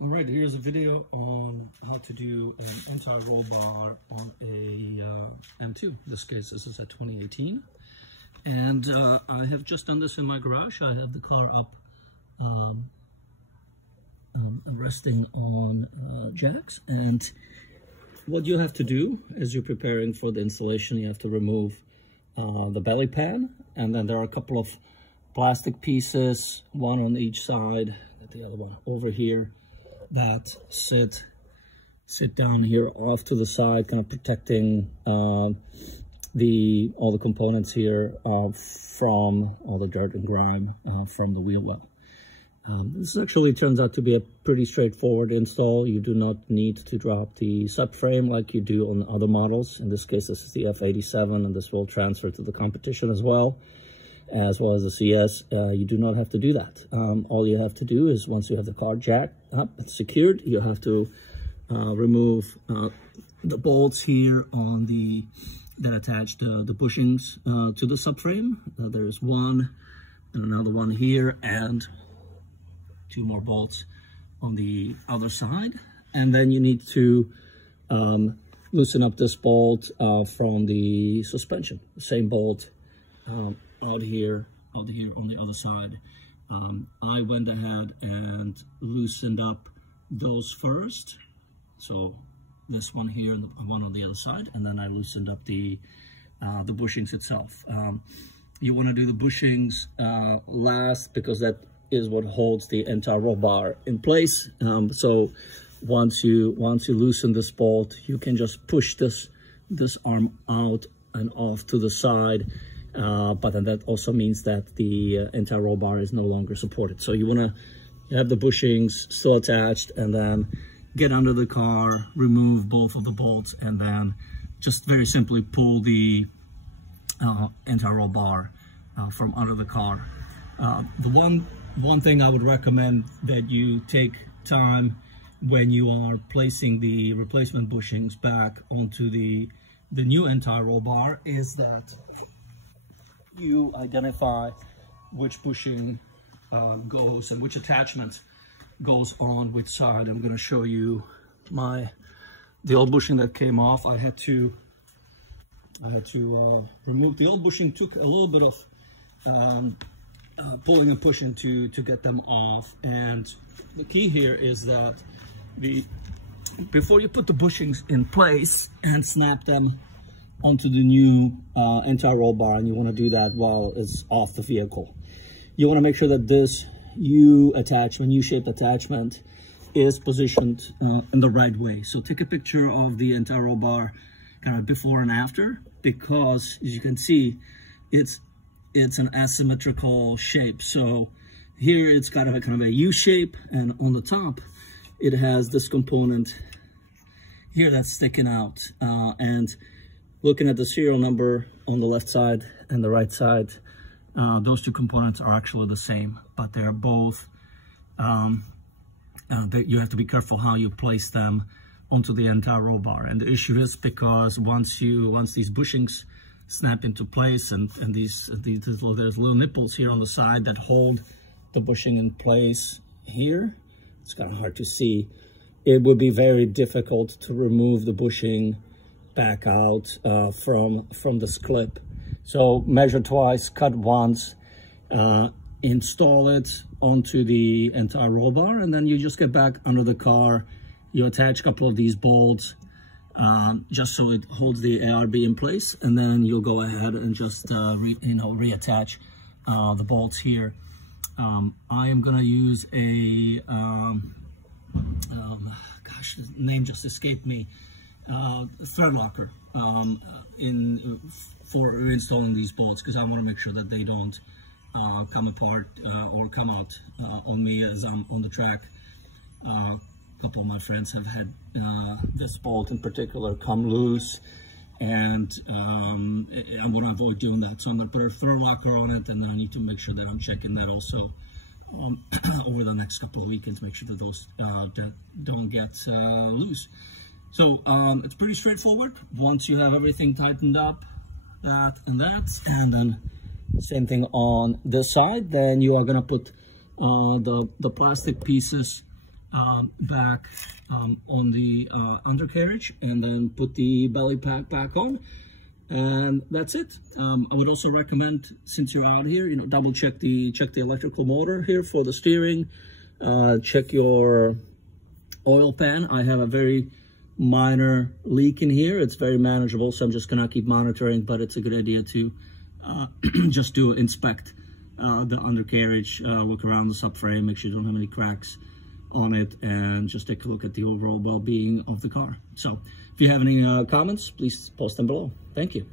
All right, here's a video on how to do an entire roll bar on a M2. In this case, this is a 2018. And I have just done this in my garage. I have the car up resting on jacks. And what you have to do as you're preparing for the installation, you have to remove the belly pan. And then there are a couple of plastic pieces, one on each side, the other one over here, that sit down here off to the side, kind of protecting all the components here from all the dirt and grime from the wheel well. This actually turns out to be a pretty straightforward install. You do not need to drop the subframe like you do on other models. In this case, this is the F87, and this will transfer to the competition as well as the CS. You do not have to do that. All you have to do is, once you have the car jacked up and secured, you have to remove the bolts here on that attach the bushings to the subframe. There's one and another one here, and two more bolts on the other side. And then you need to loosen up this bolt from the suspension. The same bolt out here on the other side. I went ahead and loosened up those first. So this one here and the one on the other side, and then I loosened up the bushings itself. You want to do the bushings last, because that is what holds the entire roll bar in place. So once you loosen this bolt, you can just push this arm out and off to the side. But then that also means that the entire roll bar is no longer supported. So you want to have the bushings still attached, and then get under the car, remove both of the bolts, and then just very simply pull the entire roll bar from under the car. The one thing I would recommend that you take time when you are placing the replacement bushings back onto the new entire roll bar is that you identify which bushing goes and which attachment goes on which side. I'm going to show you the old bushing that came off. I had to remove the old bushing. Took a little bit of pulling and pushing to get them off. And the key here is that before you put the bushings in place and snap them onto the new entire roll bar, and you want to do that while it's off the vehicle, you want to make sure that this U-shaped attachment is positioned in the right way. So take a picture of the entire roll bar kind of before and after, because as you can see, it's an asymmetrical shape. So here it's got a kind of a U shape, and on the top it has this component here that's sticking out. And looking at the serial number on the left side and the right side, those two components are actually the same, but they're both, you have to be careful how you place them onto the entire roll bar. And the issue is because once these bushings snap into place, and there's little nipples here on the side that hold the bushing in place here, it's kind of hard to see. It would be very difficult to remove the bushing back out from this clip. So measure twice, cut once, install it onto the entire roll bar, and then you just get back under the car. You attach a couple of these bolts just so it holds the ARB in place, and then you'll go ahead and just reattach the bolts here. I am gonna use a gosh, the name just escaped me. Thread locker for installing these bolts, because I want to make sure that they don't come apart or come out on me as I'm on the track. A couple of my friends have had this bolt in particular come loose, and I want to avoid doing that. So I'm going to put a thread locker on it, and then I need to make sure that I'm checking that also over the next couple of weekends, make sure that those don't get loose. So it's pretty straightforward. Once you have everything tightened up, and then same thing on this side, then you are going to put the plastic pieces back on the undercarriage, and then put the belly pack back on, and that's it. I would also recommend, since you're out here, double check the electrical motor here for the steering. Check your oil pan. I have a very minor leak in here. It's very manageable, so I'm just gonna keep monitoring, but it's a good idea to just inspect the undercarriage, look around the subframe, make sure you don't have any cracks on it, and just take a look at the overall well-being of the car. So if you have any comments, please post them below. Thank you.